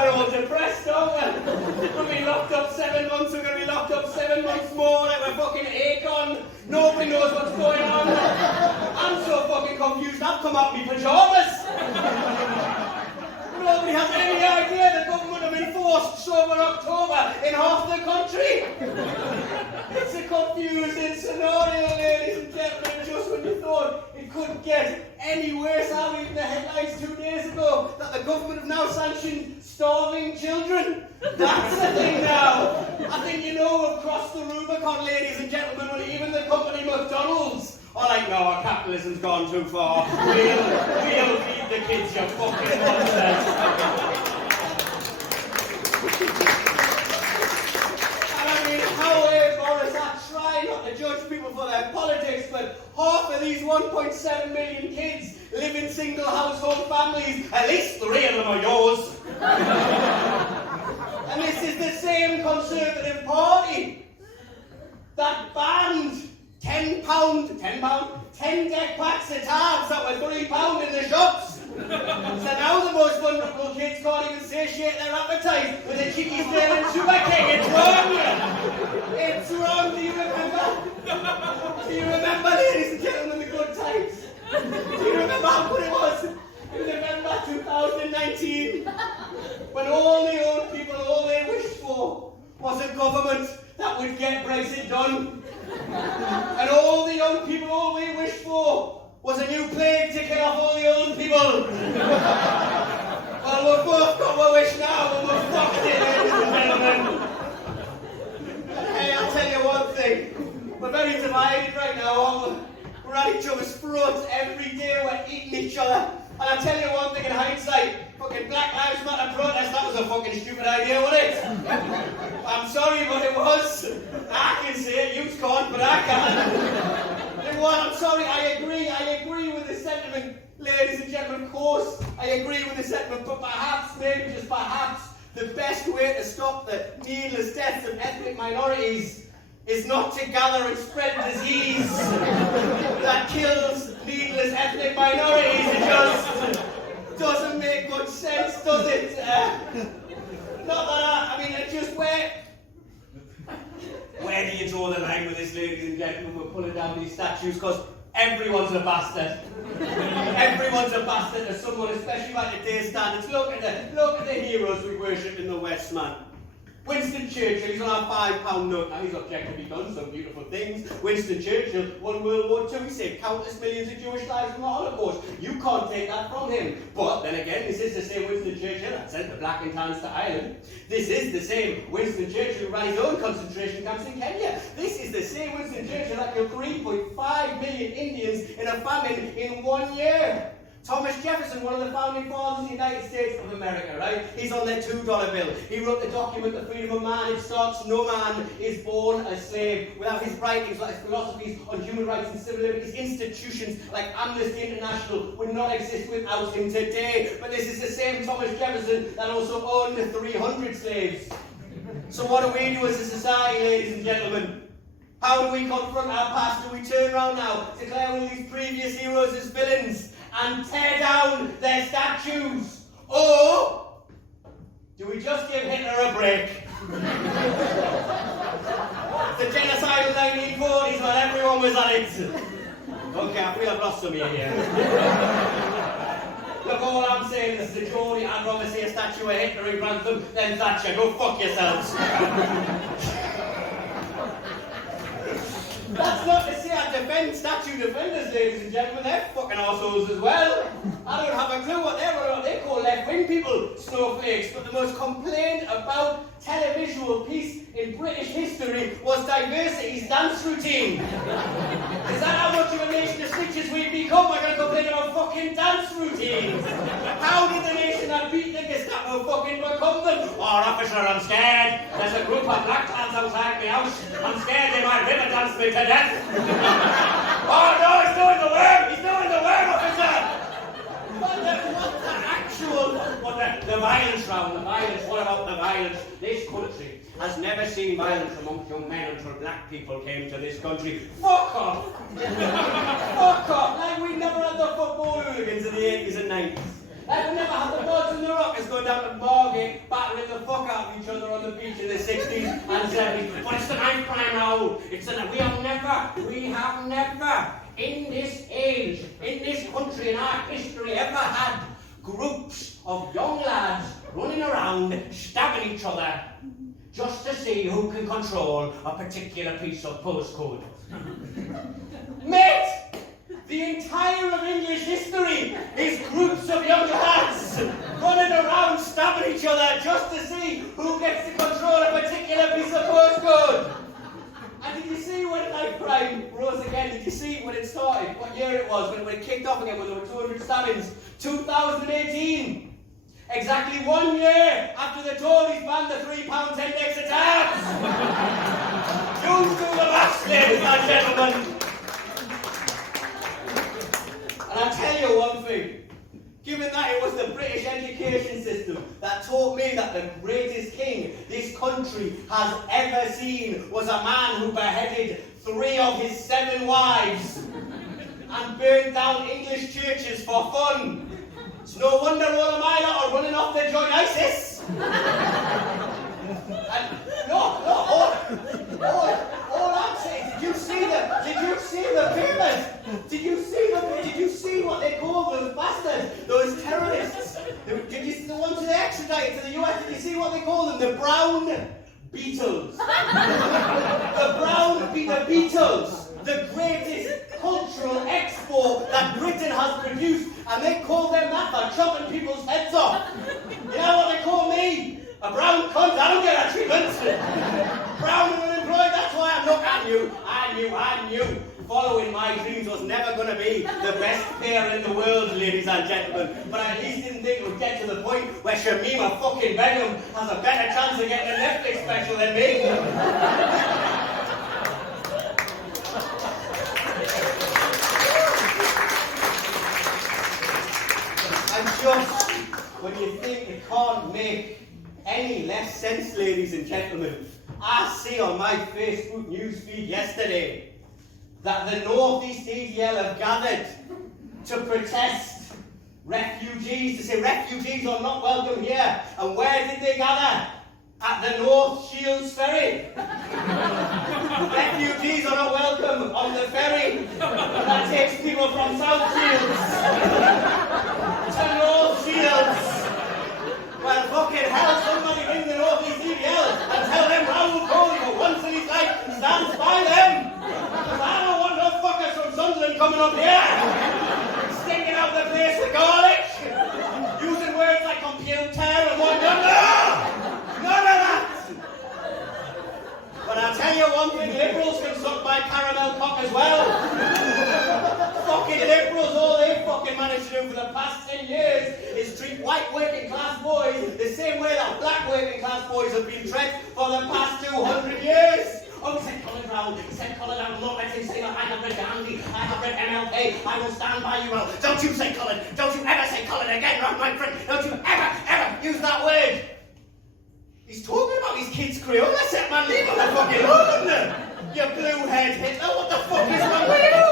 We're all depressed, aren't we? We're going to be locked up 7 months, we're going to be locked up 7 months more, like we're fucking Akon. Nobody knows what's going on. I'm so fucking confused, I've come out in my pyjamas. Nobody has any idea the government have enforced sober October in half the country. It's a confusing scenario, ladies and gentlemen, just when you thought it couldn't get any worse. I read in the headlines 2 days ago that the government have now sanctioned starving children. That's the thing now. I think you know we've crossed the Rubicon, ladies and gentlemen, when even the company McDonald's are like, no, our capitalism's gone too far. We'll feed the kids, you fucking monsters. And I mean, Boris, I try not to judge people for their politics, but half of these 1.7 million kids live in single household families. At least 3 of them are yours. And this is the same Conservative Party that banned 10 deck packs of tabs that were £3 in the shops. So now the most vulnerable kids can't even satiate their appetite with a cheeky Sterling Sugar King. It's wrong! It's wrong! Do you remember? Do you remember, ladies and gentlemen, the good times? Do you remember how good it was in November 2019? When all the old people, all they wished for was a government that would get Brexit done. And all the young people, all we wished for was a new plague to kill off all the old people. Well, we've both got what we wish now, and we've fucked it, ladies and gentlemen. And hey, I'll tell you one thing. We're very divided right now, aren't we? We're at each other's throats every day, we're eating each other. And I'll tell you one thing in hindsight, fucking Black Lives Matter protest, that was a fucking stupid idea, wasn't it? I'm sorry, but it was. I can say it, you can't, but I can. It was, I'm sorry, I agree with the sentiment, ladies and gentlemen, of course, I agree with the sentiment, but perhaps, maybe just perhaps, the best way to stop the needless deaths of ethnic minorities is not to gather and spread disease that kills needless ethnic minorities. It just doesn't make much sense, does it? Not that I mean, it just where do you draw the line with this, ladies and gentlemen? We're pulling down these statues because everyone's a bastard. Everyone's a bastard to someone, especially by today's standards. Look at the heroes we worship in the West, man. Winston Churchill, he's on our £5 note. Now he's objectively done some beautiful things. Winston Churchill won World War II. He saved countless millions of Jewish lives from the Holocaust. You can't take that from him. But then again, this is the same Winston Churchill that sent the black and tans to Ireland. This is the same Winston Churchill who ran his own concentration camps in Kenya. This is the same Winston Churchill that killed 3.5 million Indians in a famine in 1 year. Thomas Jefferson, one of the founding fathers of the United States of America, right? He's on their $2 bill. He wrote the document, The Freedom of Man. It starts, no man is born a slave. Without his writings, like his philosophies on human rights and civil liberties, institutions like Amnesty International would not exist without him today. But this is the same Thomas Jefferson that also owned 300 slaves. So what do we do as a society, ladies and gentlemen? How do we confront our past? Do we turn around now, declare all these previous heroes as villains, and tear down their statues? Or do we just give Hitler a break? The genocidal 1940s when everyone was at it. Okay, I feel I've lost some of you here. Look, all I'm saying is the Geordie, I'd rather see a statue of Hitler in Grantham than Thatcher. Go fuck yourselves. That's not to say I defend statue defenders, ladies and gentlemen. They're fucking arseholes as well. I don't have a clue what they call left-wing people snowflakes, but the most complained about televisual piece in British history was Diversity's dance routine. Is that how much of a nation of snitches we've become? We're going to complain about fucking dance routines. How did the nation that beat the Gestapo fucking become them? Oh, officer, I'm scared. There's a group of black tans outside my house. I'm scared they might river dance me to death. Oh no, he's doing the worm! He's doing the worm, officer! The violence round, the violence, what about the violence? This country has never seen violence amongst young men until black people came to this country. Fuck off! Fuck off! Like we never had the football hooligans in the 80s and 90s. Like we never had the Birds and the Rockers going down to Margate, battering the fuck out of each other on the beach in the 60s and 70s. But it's the knife crime, Raul. We have never, in this age, in this country, in our history, ever had groups of young lads running around stabbing each other just to see who can control a particular piece of postcode. Mate! The entire of English history is groups of young lads running around stabbing each other just to see who gets to control a particular piece of postcode. And did you see when knife crime rose again? Did you see when it started? What year it was? When it kicked off again when there were 200 stabbings? 2018. Exactly 1 year after the Tories banned the £3 10 attacks. You do the maths, ladies and gentlemen. And I'll tell you one thing, given that it was the British education system that taught me that the greatest king this country has ever seen was a man who beheaded 3 of his 7 wives and burned down English churches for fun. It's no wonder all of my lot are running off to join ISIS. And all I'm saying, did you see the papers? Did you see what they call those bastards, those terrorists? Did you see the ones they extradited to the US? Did you see what they call them? The brown beetles. The beetles, the greatest cultural export that Britain has produced, and they call them that for chopping people's heads off. You know what they call me? A brown cunt. I don't get that treatment. Brown and unemployed, that's why I'm not. I knew. Following my dreams was never going to be the best pair in the world, ladies and gentlemen. But I at least didn't think it would get to the point where Shamima fucking Begum has a better chance of getting a Netflix special than me. And just when you think it can't make any less sense, ladies and gentlemen, I see on my Facebook newsfeed yesterday that the North East ADL have gathered to protest refugees, to say refugees are not welcome here. And where did they gather? At the North Shields ferry. Refugees are not welcome on the ferry that takes people from South Shields to North Shields. Well, fucking hell, somebody ring the North East ADL and tell them Raul Kohli for once in his life stands by them. Because I don't want no fuckers from Sunderland coming up here, stinking out the place with garlic, using words like computer and whatnot. No! None of that! But I'll tell you one thing, liberals can suck my caramel cock as well. Fucking liberals, all they fucking managed to do for the past 10 years is treat white working class boys the same way that black working class boys have been treated for the past 200 years. Oh, he said Colin Raul, he said Colin, I will not let him say that I have read Gandhi, I have read MLK, I will stand by you, Raul. Don't you say Colin, don't you ever say Colin again, my friend, don't you ever use that word. He's talking about his kids' Creole, let's let man leave him the fucking alone. You blue-head Hitler, what the fuck is wrong with you?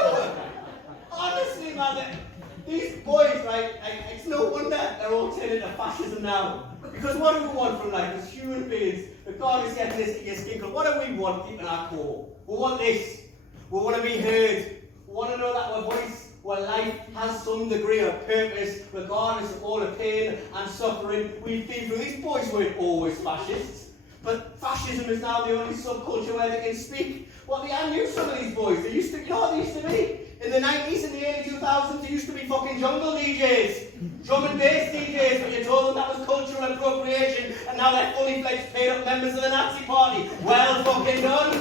Honestly, man, these boys, right, it's no wonder they're all turning to fascism now. Because what do we want from life as human beings, regardless of ethnicity or skin color? What do we want deep in our core? We want this. We want to be heard. We want to know that our voice, our life has some degree of purpose, regardless of all the pain and suffering we've been through. These boys weren't always fascists, but fascism is now the only subculture where they can speak. Well, I knew some of these boys. They used to, you know what they used to be? In the 90s and the early 2000s, they used to be fucking jungle DJs, drum and bass DJs, but you told them that was cultural appropriation, and now they're fully fledged paid up members of the Nazi Party. Well fucking done.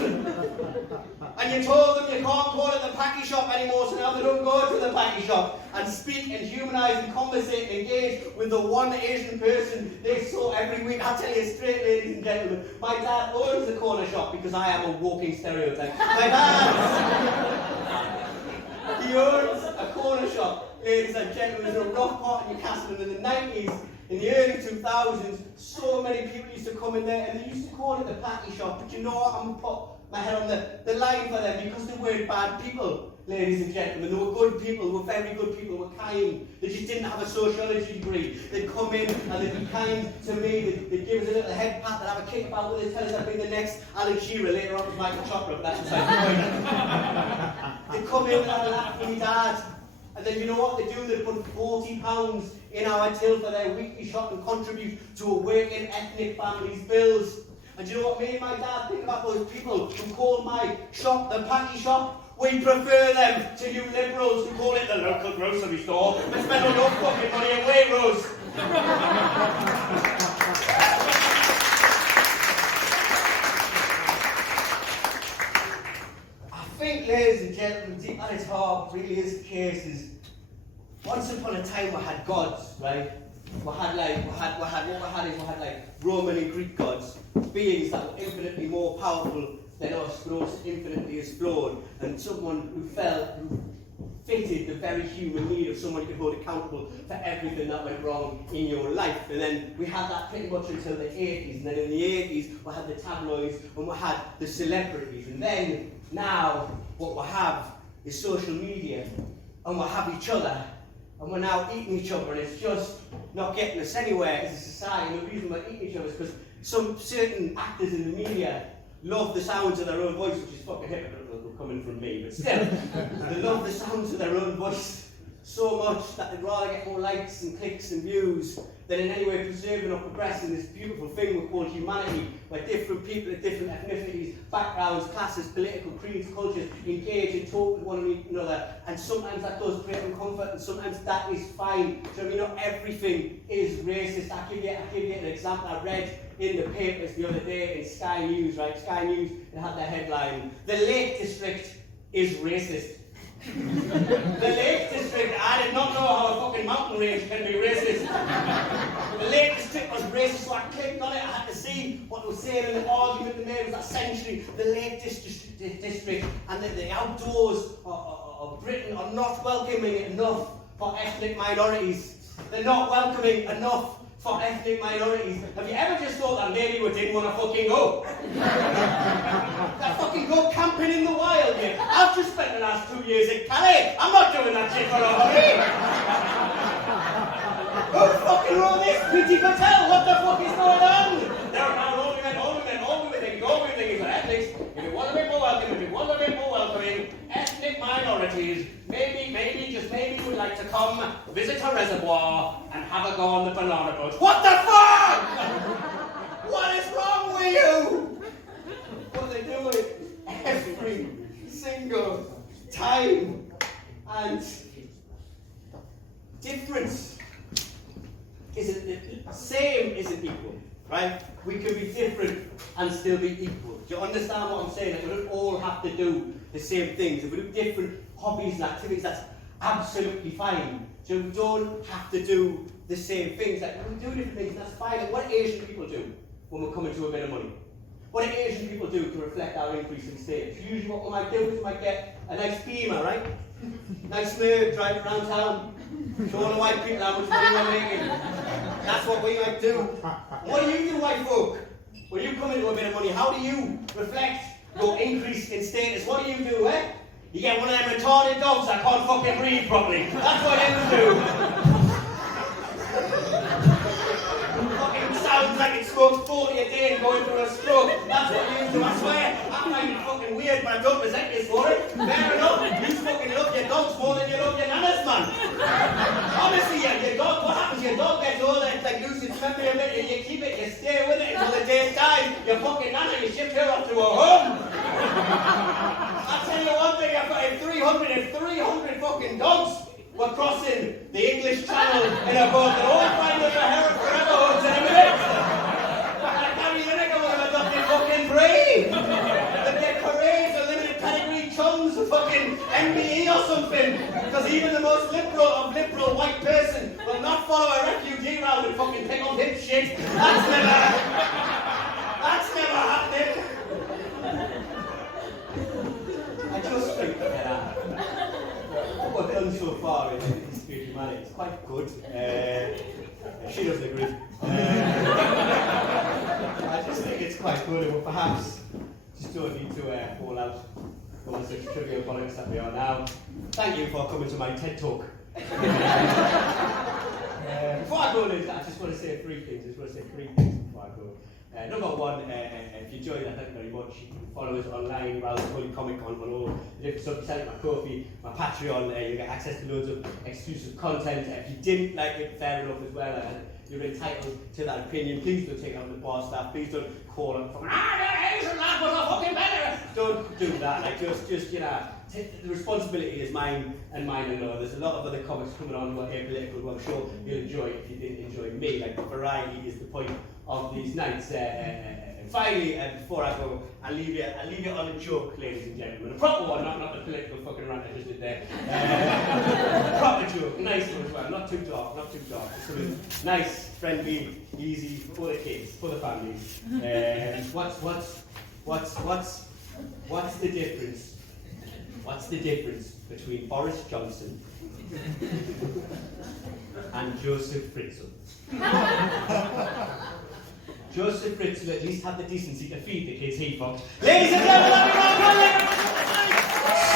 And you told them you can't call it the packy shop anymore, so now they don't go to the packy shop and speak and humanise and conversate and engage with the one Asian person they saw every week. I'll tell you straight, ladies and gentlemen, my dad owns a corner shop because I am a walking stereotype. My dad, he owns a corner shop, ladies and gentlemen, in a rough part of Newcastle. And in the 90s, in the early 2000s, so many people used to come in there and they used to call it the packy shop. But you know what, I'm going to put my head on the line for them because they weren't bad people. ladies and gentlemen. They were good people, they were very good people, they were kind. They just didn't have a sociology degree. They'd come in and they'd be kind to me, they'd give us a little head pat, they'd have a kick about with us, tell us I'd be the next Alan Shearer, later on was Michael Chocolate, but that's beside the point. They'd come in and have a laugh with my dad. And then you know what they do? They put £40 in our till for their weekly shop and contribute to a working ethnic family's bills. And do you know what me and my dad think about those people who call my shop the patty shop? We prefer them to you liberals who call it the local grocery store and spend all your fucking money on Waitrose. I think, ladies and gentlemen, deep at its heart really is the case is once upon a time we had gods, right? We had Roman and Greek gods, beings that were infinitely more powerful than us, but also infinitely as flawed, and someone who fitted the very human need of someone you could hold accountable for everything that went wrong in your life. And then we had that pretty much until the 80s, and then in the 80s we had the tabloids and we had the celebrities, and then now what we have is social media, and we have each other. And we're now eating each other, and it's just not getting us anywhere as a society. And the reason we're eating each other is because some certain actors in the media love the sounds of their own voice, which is fucking hypocritical coming from me, but still, they love the sounds of their own voice so much that they'd rather get more likes and clicks and views than in any way preserving or progressing this beautiful thing we call humanity, where different people of different ethnicities, backgrounds, classes, political creeds, cultures engage and talk with one another, and sometimes that does create comfort, and sometimes that is fine. So not everything is racist. I'll give you an example. I read in the papers the other day in Sky News, right? Sky News, it had their headline, "The Lake District is racist." The Lake District, I did not know how a fucking mountain range can be racist. The Lake District was racist, so I clicked on it. I had to see what they were saying, and the argument they made was essentially the Lake District and the outdoors of Britain are not welcoming enough for ethnic minorities. They're not welcoming enough for ethnic minorities. Have you ever just thought that maybe we didn't want to fucking go? That fucking go camping in the wild, mate. I've just spent the last 2 years in Calais. I'm not doing that shit for a hobby. Who fucking wrote this? Priti Patel, what the fuck is going on? There are now all women is ethnics. If you want a bit more welcoming, ethnic minorities, maybe, just maybe you would like to come visit a reservoir and have a go on the banana boat. What the fuck? What is wrong with you? What they do it every single time. And difference isn't equal, right? We can be different and still be equal. Do you understand what I'm saying? Like, we don't all have to do the same things. If we do different hobbies and activities, that's absolutely fine. So we don't have to do the same things. Like, we do different things, that's fine. Like, what do Asian people do when we're coming to a bit of money? What do Asian people do to reflect our increase in status? Usually what we might do is we might get a nice Beamer, right? Nice Merc, drive around town, show all the white people how much money we're making. That's what we might do. What do you do, white folk? When you come into a bit of money, how do you reflect your increase in status? What do you do, eh? You get one of them retarded dogs that can't fucking breathe properly. That's what you do. Fucking sounds like it smokes 40 a day and going through a stroke. That's what you do, I swear. I find it fucking weird, but I don't resent you for it. Fair enough. You fucking love your dogs more than you love your nanas, man. Honestly, your dog, what happens? Your dog gets older, it's like losing memory a bit, and you keep it, you stay with it until the day dies. Your fucking nana, you ship her off to a home. I'll tell you one thing, if 300 fucking dogs were crossing the English Channel in a boat, they'd all find us a Hereford forever homes in a minute. Like Harry Lineker would have adopted fucking breed. They'd get parades of limited pedigree chums of fucking MBE or something. Because even the most liberal white person will not follow a refugee round and fucking pick up his shit. That's never happening. I just think that what we've done so far in history of humanity is quite good. She doesn't agree. I just think it's quite good, and we perhaps just don't need to fall out. All such trivial bollocks that we are now. Thank you for coming to my TED Talk. Before I go into that, I just want to say three things. before I go. Number one, if you enjoyed that, thank you very much. You can follow us online, Raul Kohli Comic Con, on all the different stuff. Besides my Ko-fi, my Patreon, you get access to loads of exclusive content. If you didn't like it, fair enough as well. You're entitled to that opinion. Please don't take it on the bar staff. Please don't call them from that Asian lad was a fucking better. Don't do that. Like just you know, the responsibility is mine and mine alone. There's a lot of other comics coming on who are apolitical, who I'm sure you'll enjoy if you didn't enjoy me. Like variety is the point of these nights. Finally, before I go, I'll leave you on a joke, ladies and gentlemen. A proper one, not the political fucking rant I just did there. A proper joke, nice one as well, not too dark. Just sort of nice, friendly, easy for the kids, for the families. What's the difference? What's the difference between Boris Johnson and Joseph Fritzl? Joseph Fritzl at least had the decency to feed the kids he fucked. Ladies and gentlemen,